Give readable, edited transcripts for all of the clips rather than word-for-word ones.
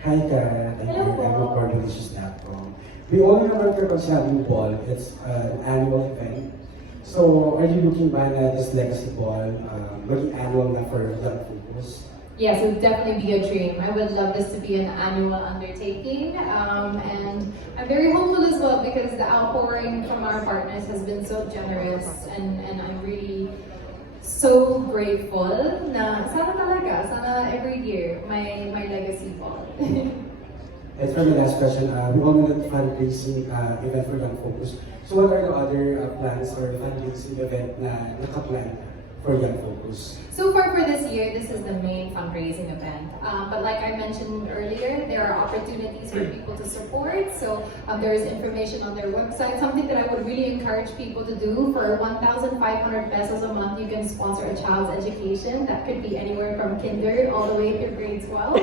Hi, Kat. Hello po. I'm from We all remember the Pagsabing Ball. It's an annual event. So, are you looking by this legacy ball, maging annual na for young focus? Yes, it would definitely be a dream. I would love this to be an annual undertaking. And I'm very hopeful as well because the outpouring from our partners has been so generous and I'm really so grateful na sana every year, my legacy ball. And for the last question, we all know that fundraising event for Young Focus. So what are the other plans or fundraising event na nakaplan for Young Focus? So far for this year, this is the main fundraising event. But like I mentioned earlier, there are opportunities for people to support. So there is information on their website. Something that I would really encourage people to do. For 1,500 pesos a month, you can sponsor a child's education. That could be anywhere from kinder all the way through grade 12.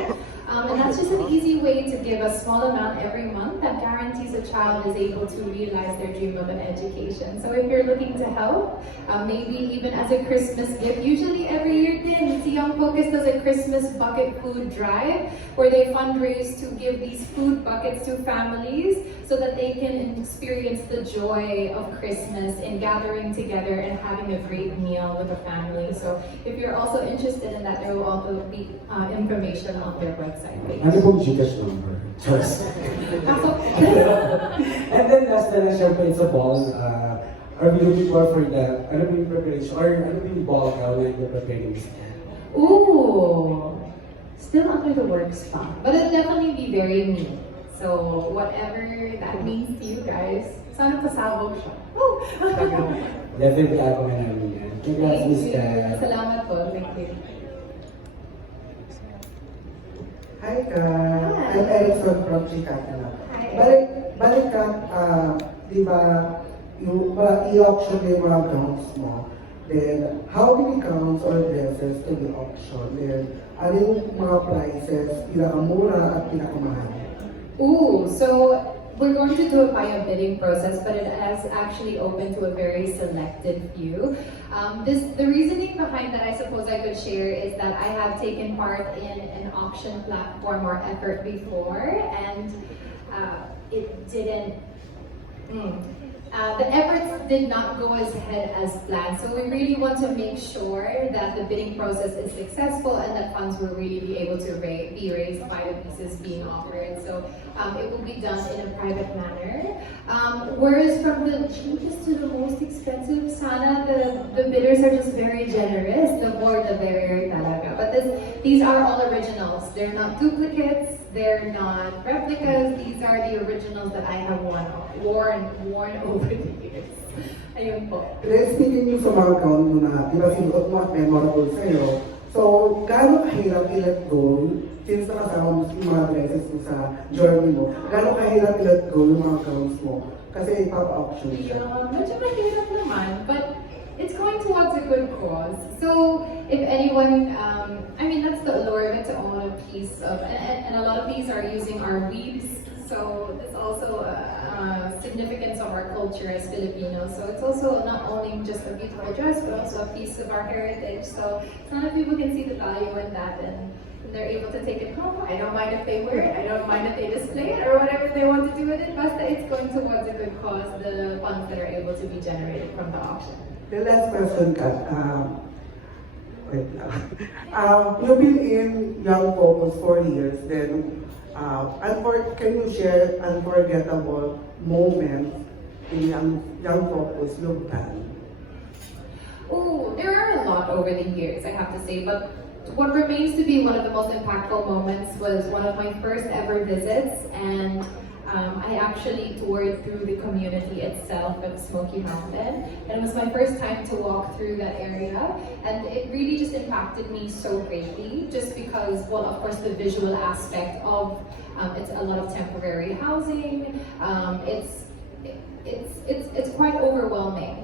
And that's just an easy way to give a small amount every month that guarantees a child is able to realize their dream of an education. So if you're looking to help, maybe even as a Christmas gift, usually every year din, si Young Focus does a Christmas bucket food drive where they fundraise to give these food buckets to families so that they can experience the joy of Christmas in gathering together and having a great meal with a family. So if you're also interested in that, there will also be information on their website. Ano pong Gcash number? Just. And then last na lang, syempre, it's a ball. Are we looking for the, ano ba yung preparation? Or ano ba yung ball now na you're preparing this? Ooh, still under the works pa. But it'll definitely be very neat. So whatever that means to you guys, sana pasabog siya. Woo! Definitely abangan namin yan. Congrats, Thank Miss you. Kat. Salamat po. Thank you. Hi, Kat. I'm Erickson from Chika. Hi. Balik ka, di ba, i-auction yung mga gowns mo. Then, how many gowns or dresses to be auctioned? Then, ano yung mga prices, pinakamura at pinakamahal? Ooh, so we're going to do it by a bidding process, but it is actually open to a very selected few. The reasoning behind that, I suppose I could share, is that I have taken part in an auction platform or effort before, and it didn't. The efforts did not go as ahead as planned. So we really want to make sure that the bidding process is successful and that funds will really be able to be raised by the pieces being offered. So it will be done in a private manner. Whereas from the cheapest to the most expensive, sana the bidders are just very generous. The more the merrier talaga. But these are all originals. They're not duplicates. They're not replicas. These are the originals that I have worn over the years. Ayun po. Then, speaking yung sa mga gown mo na, di ba sinuot mo at memorable sa'yo, so, gaano kahirap i-let go, since nakasama mo yung mga dresses mo sa journey mo, gaano kahirap i-let go yung mga gowns mo? Kasi ipapa-auction siya. Medyo mahirap naman, but it's going towards a good cause. So, if anyone, I mean, that's the allure of it, to own a piece of, and a lot of these are using our weaves, so it's also significance of our culture as Filipinos. So it's also not only just a beautiful dress, but also a piece of our heritage. So some of people can see the value in that and they're able to take it home. I don't mind if they wear it, I don't mind if they display it or whatever they want to do with it, but it's going towards a good cause, the funds that are able to be generated from the auction. The last question, Kat. Wait lang. You've been in Young Focus for years, then can you share unforgettable moments in Young Focus you've done? Oh, there are a lot over the years, I have to say, but what remains to be one of the most impactful moments was one of my first ever visits, and I actually toured through the community itself of Smoky Mountain, and it was my first time to walk through that area, and it really just impacted me so greatly, just because, well, of course, the visual aspect of it's a lot of temporary housing. It's quite overwhelming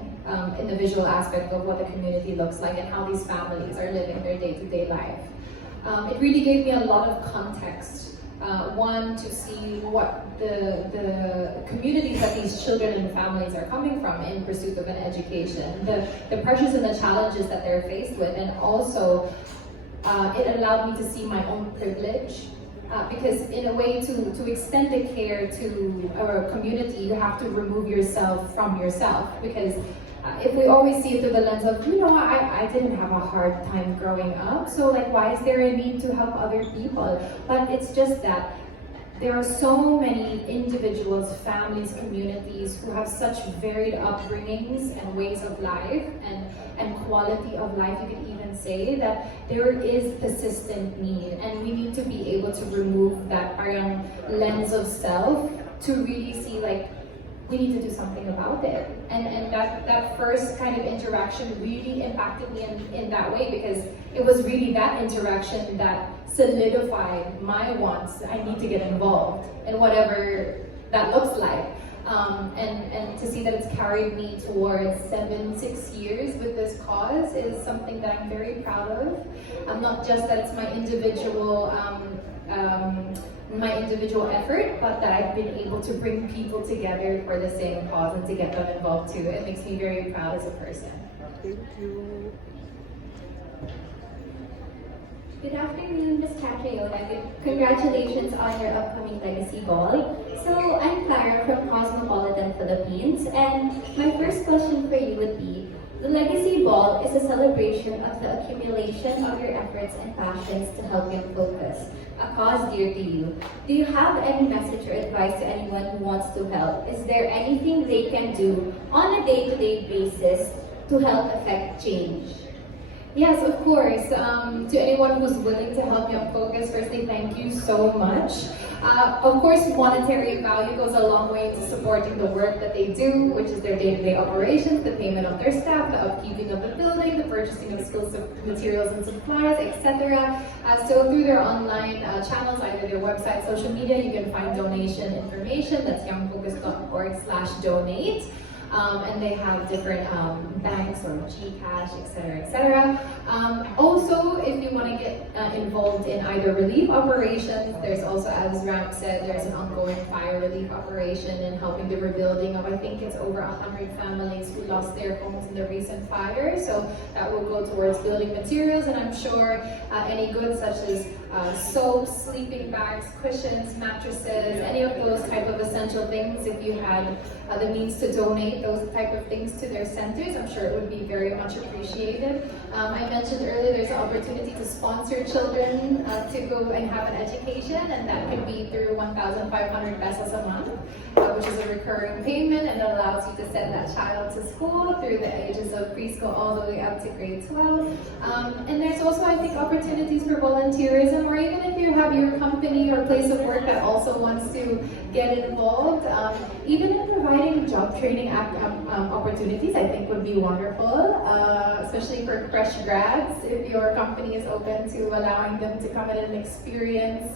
in the visual aspect of what the community looks like and how these families are living their day-to-day life. It really gave me a lot of context. One, to see what the communities that these children and families are coming from in pursuit of an education, the pressures and the challenges that they're faced with, and also it allowed me to see my own privilege Because in a way, to extend the care to our community, you have to remove yourself from yourself. Because if we always see it through the lens of, I didn't have a hard time growing up, so like, why is there a need to help other people? But it's just that there are so many individuals, families, communities who have such varied upbringings and ways of life and quality of life, you could even say, that there is persistent need, and we need to be able to remove that parang lens of self to really see like, we need to do something about it. And that first kind of interaction really impacted me in that way, because it was really that interaction that solidified my wants. I need to get involved in whatever that looks like. And to see that it's carried me towards 6 years with this cause is something that I'm very proud of. Not just that it's my individual effort, but that I've been able to bring people together for the same cause and to get them involved too. It makes me very proud as a person. Thank you. Good afternoon, Ms. Catriona. Congratulations on your upcoming Legacy Ball. So, I'm Clara from Cosmopolitan Philippines, and my first question for you would be, the Legacy Ball is a celebration of the accumulation of your efforts and passions to help Young Focus, a cause dear to you. Do you have any message or advice to anyone who wants to help? Is there anything they can do on a day-to-day basis to help affect change? Yes, of course. To anyone who's willing to help Young Focus, firstly, thank you so much. Of course, monetary value goes a long way to supporting the work that they do, which is their day-to-day operations, the payment of their staff, the upkeeping of the building, the purchasing of skills, materials and supplies, etc. So through their online channels, either their website, social media, you can find donation information. That's youngfocus.org/donate. And they have different banks or Gcash, etc. Also, if you want to get involved in either relief operations, there's also, as Ram said, there's an ongoing fire relief operation and helping the rebuilding of, I think it's over 100 families who lost their homes in the recent fire. So that will go towards building materials, and I'm sure any goods such as soaps, sleeping bags, cushions, mattresses, any of those type of essential things, if you had the means to donate those type of things to their centers, I'm sure it would be very much appreciated. I mentioned earlier there's an opportunity to sponsor children to go and have an education, and that could be through 1,500 pesos a month, which is a recurring payment, and it allows you to send that child to school through the ages of preschool all the way up to grade 12. And there's also, I think, opportunities for volunteerism, or even if you have your company or place of work that also wants to get involved, even in providing job training opportunities, I think would be wonderful, especially for fresh grads. If your company is open to allowing them to come in and experience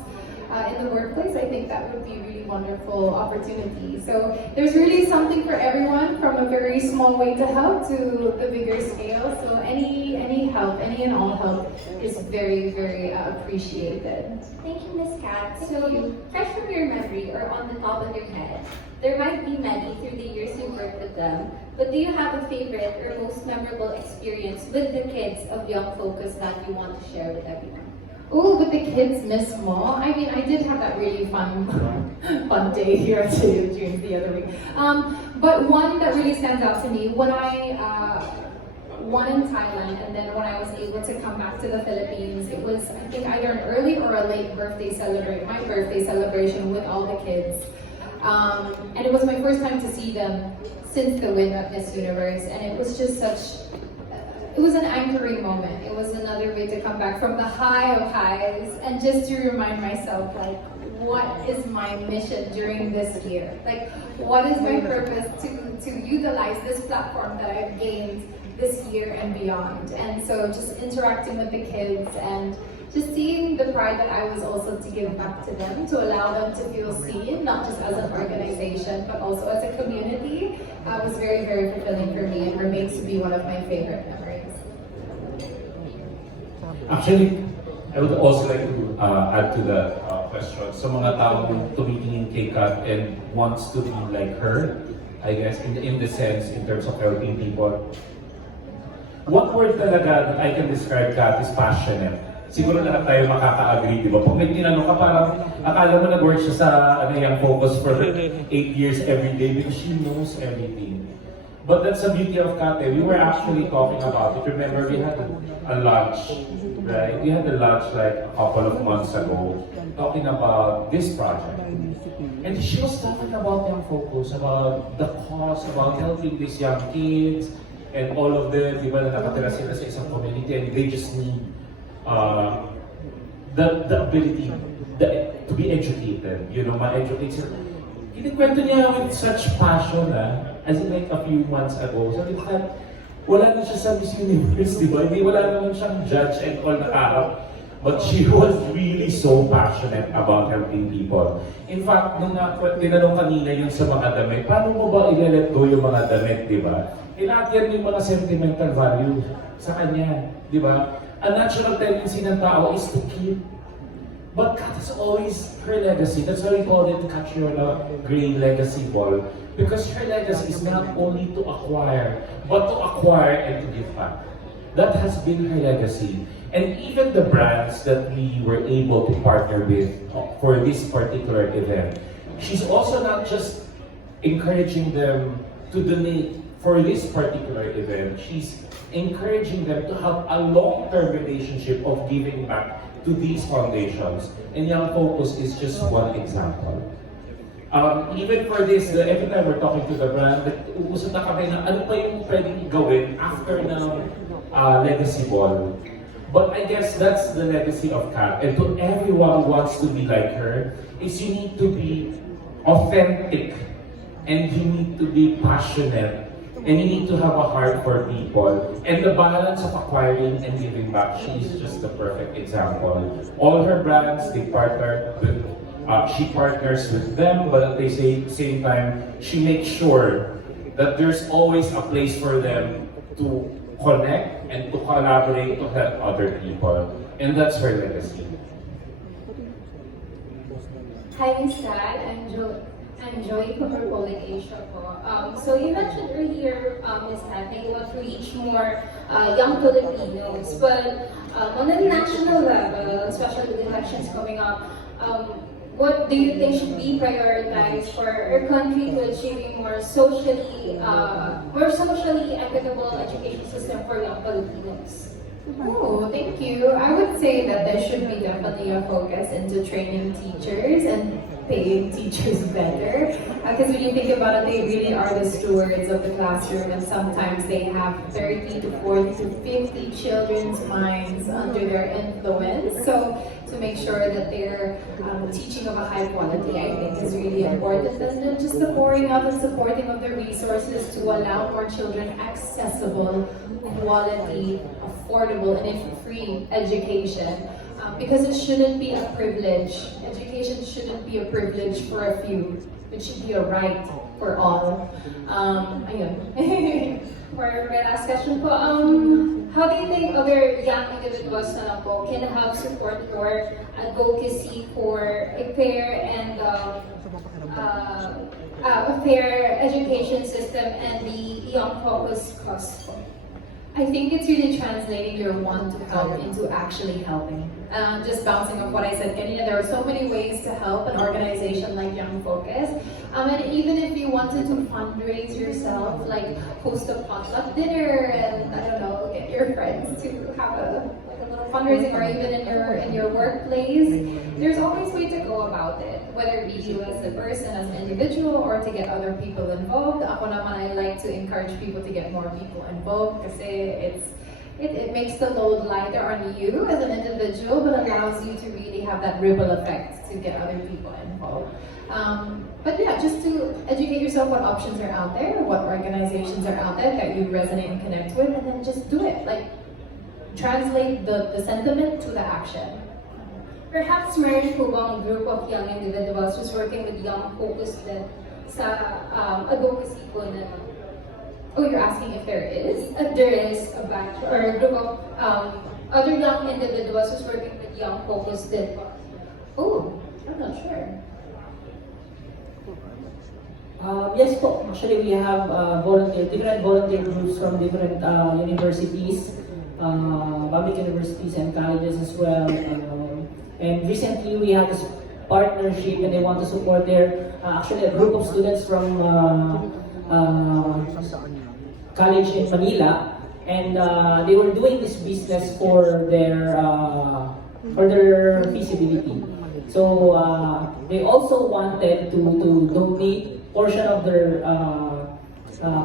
in the workplace, I think that would be a really wonderful opportunity. So there's really something for everyone, from a very small way to help to the bigger scale. So any help, any and all help is very, very appreciated. Thank you, Ms. Kat. So, fresh from your memory or on the top of your head, there might be many through the years you've worked with them, but do you have a favorite or most memorable experience with the kids of Young Focus that you want to share with everyone? Oh, with the kids mismo. I mean, I did have that really fun day here too during the other week. But one that really stands out to me, when I won in Thailand, and then when I was able to come back to the Philippines, it was, I think, either an early or a late birthday celebration, my birthday celebration with all the kids. And it was my first time to see them since the win of Miss Universe, and it was just it was an anchoring moment. It was another way to come back from the high of highs and just to remind myself, like, what is my mission during this year? Like, what is my purpose to utilize this platform that I've gained this year and beyond? And so just interacting with the kids and just seeing the pride that I was also to give back to them, to allow them to feel seen, not just as an organization, but also as a community, was very, very fulfilling for me and remains to be one of my favorite memories. Actually, I would also like to add to the question. Sa mga taong tumitingin kay Kat and wants to be like her, I guess, in the sense, in terms of helping people, one word talaga that I can describe Kat is passionate. siguro lahat tayo makaka-agree, di ba? Pag may tinanong ka, parang akala mo nag-work siya sa Young Focus for 8 years every day because she knows everything. But that's the beauty of Kate. We were actually talking about it. Remember, we had a lunch, right? We had a lunch like a couple of months ago talking about this project. And she was talking about Young Focus, about the cause, about helping these young kids, and all of them, di ba, na nakatira sila sa isang community and they just need the ability to be educated, you know, ma-educate sila. Kinikwento niya with such passion, as in like a few months ago. Sabi ko, wala na siya sa Miss Universe, di ba? Hindi, wala naman siyang judge and all na harap. But she was really so passionate about helping people. In fact, nung tinanong kanina yung sa mga damit, paano mo ba i-let go yung mga damit, di ba? Lahat yan yung mga sentimental value sa kanya, di ba? A natural tendency ng tao is to keep. But Kat is always her legacy. That's why we call it Catriona Gray Legacy Ball. Because her legacy is not only to acquire, but to acquire and to give back. That has been her legacy. And even the brands that we were able to partner with for this particular event, she's also not just encouraging them to donate for this particular event, she's encouraging them to have a long-term relationship of giving back to these foundations. And Young Focus is just one example. Even for this, every time we're talking to the brand, usap na kami na ano pa yung pwedeng gawin after ng legacy ball. But I guess that's the legacy of Kat. And to everyone who wants to be like her, is you need to be authentic, and you need to be passionate, and you need to have a heart for people. And the balance of acquiring and giving back, she is just the perfect example. All her brands, they partner with, she partners with them, but at the same time, she makes sure that there's always a place for them to connect and to collaborate to help other people. And that's her legacy. Hi, Miss Kat. I'm Joy from Republic Asia po. So you mentioned earlier, Ms. Kat, that you want to reach more young Filipinos, but on a national level, especially with elections coming up, what do you think should be prioritized for our country to achieving more socially equitable education system for young Filipinos? Oh, thank you. I would say that there should be definitely a focus into training teachers and paying teachers better. Because when you think about it, they really are the stewards of the classroom, and sometimes they have 30 to 40 to 50 children's minds under their influence. So to make sure that they're teaching of a high quality, I think is really important. And then just the pouring out and supporting of the resources to allow more children accessible, quality, affordable, and free education. Because it shouldn't be a privilege. Education shouldn't be a privilege for a few. It should be a right for all. Ayun. For my last question po, how do you think other young individuals na lang po can have support for advocacy for a fair and a fair education system and the Young Focus cause po? I think it's really translating your want to help into actually helping. Just bouncing off what I said, Kanina, there are so many ways to help an organization like Young Focus. And even if you wanted to fundraise yourself, like host a potluck dinner and, I don't know, get your friends to have a little fundraising, or even in your workplace, there's always a way to go about it. Whether it be you as a person, as an individual, or to get other people involved. Ako naman, I like to encourage people to get more people involved kasi it makes the load lighter on you as an individual, but allows you to really have that ripple effect to get other people involved. But yeah, just to educate yourself what options are out there, what organizations are out there that you resonate and connect with, and then just do it. Like, translate the sentiment to the action. Perhaps meron po bang group of young individuals who's working with Young Focus din sa advocacy po na? Oh, you're asking if there is? If there is a batch or a group of other young individuals who's working with Young Focus din po? Oh, I'm not sure. Yes po, actually we have different volunteer groups from different universities public universities and colleges as well. And recently we had this partnership and they want to support their, actually a group of students from college in Manila, and they were doing this business for their feasibility. So they also wanted to donate portion of their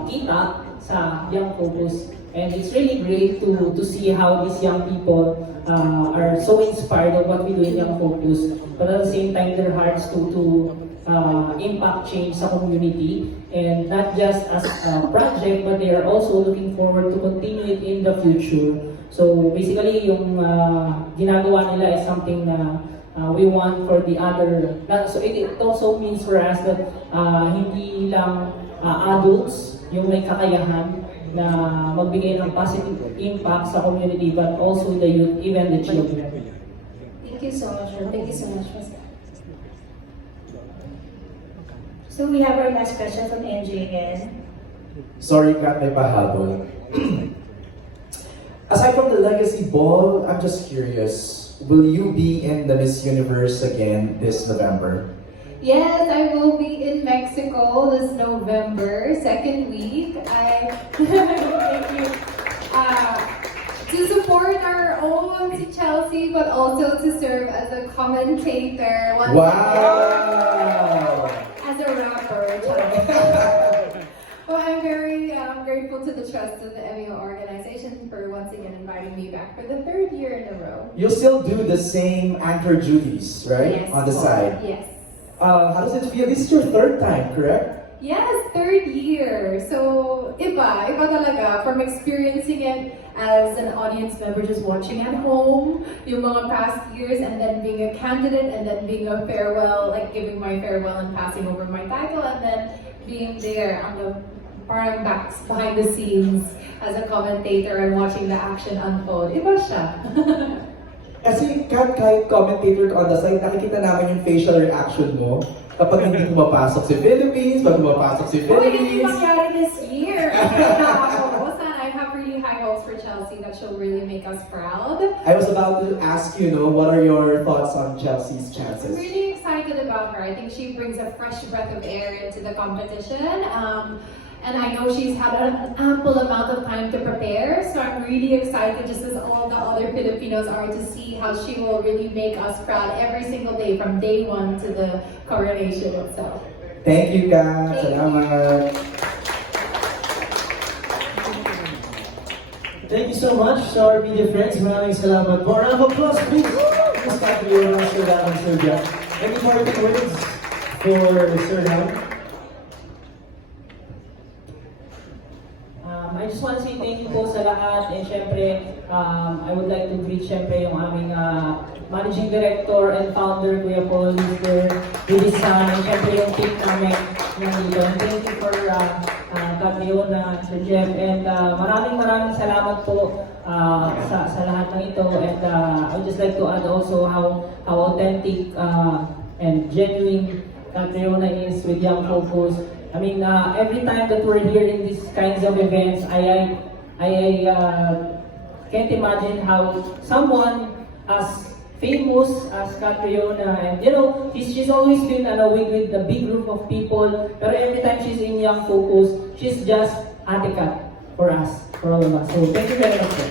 kita sa Young Focus, and it's really great to see how these young people are so inspired of what we do in Young Focus, but at the same time their hearts to impact change sa community, and not just as a project, but they are also looking forward to continue it in the future. So basically, yung ginagawa nila is something na we want for the other. So it also means for us that hindi lang adults yung may kakayahan na magbigay ng positive impact sa community, but also the youth, even the children. Thank you so much. Thank you so much, Mr. So we have our last question from NJ again. Sorry, Kat, may pahabol. Aside from the Legacy Ball, I'm just curious, will you be in the Miss Universe again this November? Yes, I will be in Mexico this November, second week. Thank you. To support our own si Chelsea, but also to serve as a commentator. Wow! As a rapper. Well, I'm very grateful to the trust of the MUPH organization for once again inviting me back for the third year in a row. You'll still do the same anchor duties, right? Yes. On the side. Yes. How does it feel? This is your third time, correct? Yes, third year. So, iba talaga from experiencing it as an audience member just watching at home, yung mga past years, and then being a candidate, and then being a farewell, like giving my farewell and passing over my title, and then being there on the parang behind the scenes as a commentator and watching the action unfold. Iba siya. Kasi kahit commentator ka on the side, nakikita namin yung facial reaction mo kapag hindi pumapasok si Philippines, pag pumapasok si Oh, hindi Philippines. mangyari this year. I have really high hopes for Chelsea that she'll really make us proud. I was about to ask you, what are your thoughts on Chelsea's I'm chances? really excited about her. I think she brings a fresh breath of air into the competition. And I know she's had an ample amount of time to prepare, so I'm really excited, just as all the other Filipinos are, to see how she will really make us proud every single day, from day one to the coronation itself. Thank you, Kat. Salamat. Thank you so much to our media friends. Maraming salamat po. Round of applause, please. Ms. Catriona, Sir Dan, and Sir Jack. Any parting words for Sir Dan? I just want to say thank you po sa lahat, and syempre, I would like to greet syempre yung aming Managing Director and Founder, Kuya Paul, Mr. Bilisan, and syempre yung team namin nandito. And thank you for Catriona, Sir Jeff, and maraming salamat po sa lahat ng ito. And I would just like to add also how authentic and genuine Catriona is with Young Focus. I mean, every time that we're here in these kinds of events, I can't imagine how someone as famous as Catriona, and she's always been with a big group of people, but every time she's in Young Focus, she's just Ate Kat for us, for all of us. So thank you very much.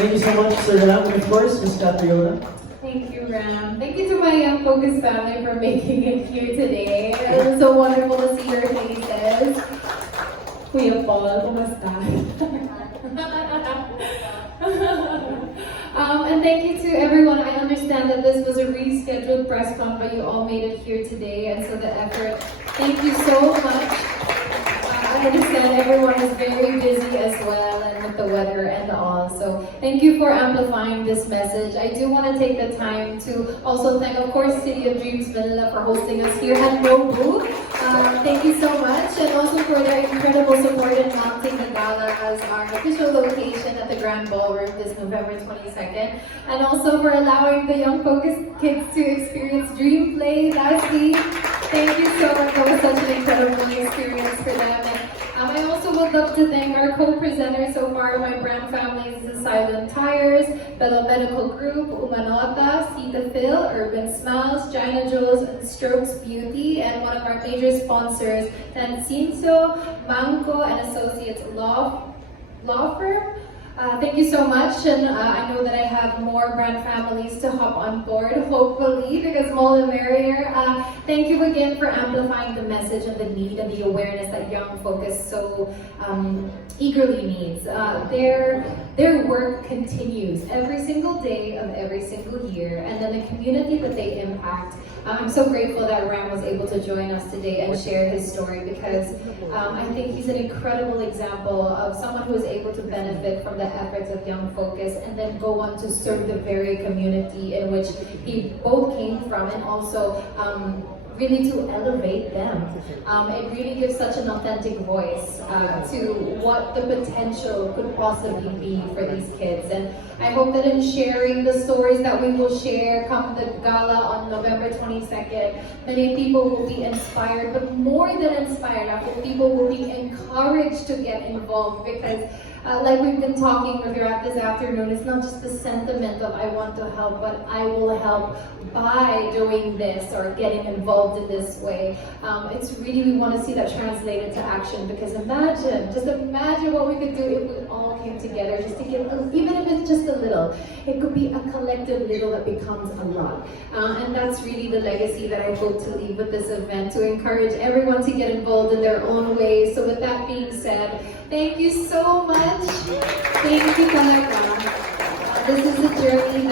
Thank you so much, Sir Dan, and of course, Ms. Catriona. Thank you, Ram. Thank you to my Young Focus family for making it here today. It was so wonderful to see your faces. Kuya Paul, kumusta? And thank you to everyone. I understand that this was a rescheduled press con, but you all made it here today, and so the effort. Thank you so much. I understand everyone is very busy as well, and with the weather and all. So thank you for amplifying this message. I do want to take the time to also thank, of course, City of Dreams Manila for hosting us here at No Booth. Thank you so much, and also for their incredible support in mounting the gala as our official location at the Grand Ballroom this November 22nd, and also for allowing the Young Focus kids to experience Dream Play last week. Thank you so much. That was such an incredible experience for them. And I I also would love to thank our co-presenters so far, my brand families, Silent Tires, Bella Medical Group, Umanota, Sita Phil, Urban Smiles, China Jewels, and Strokes Beauty, and one of our major sponsors, Tansinso, Manco and Associates Law Firm. Thank you so much, and I know that I have more brand families to hop on board, hopefully, because more the merrier. Thank you again for amplifying the message and the need and the awareness that Young Focus so eagerly needs. Their work continues every single day of every single year, and then the community that they impact. I'm so grateful that Ram was able to join us today and share his story, because I think he's an incredible example of someone who is able to benefit from the efforts of Young Focus and then go on to serve the very community in which he both came from, and also really to elevate them. It really gives such an authentic voice to what the potential could possibly be for these kids. And I hope that in sharing the stories that we will share come the gala on November 22nd, many people will be inspired, but more than inspired, I hope people will be encouraged to get involved, because like we've been talking throughout this afternoon, it's not just the sentiment of I want to help, but I will help by doing this or getting involved in this way. It's really, we want to see that translated to action, because just imagine what we could do if we all came together just to give, even if it's just a little, it could be a collective little that becomes a lot. And that's really the legacy that I hope to leave with this event, to encourage everyone to get involved in their own ways. So with that being said, thank you so much. Thank you, talaga. This is a journey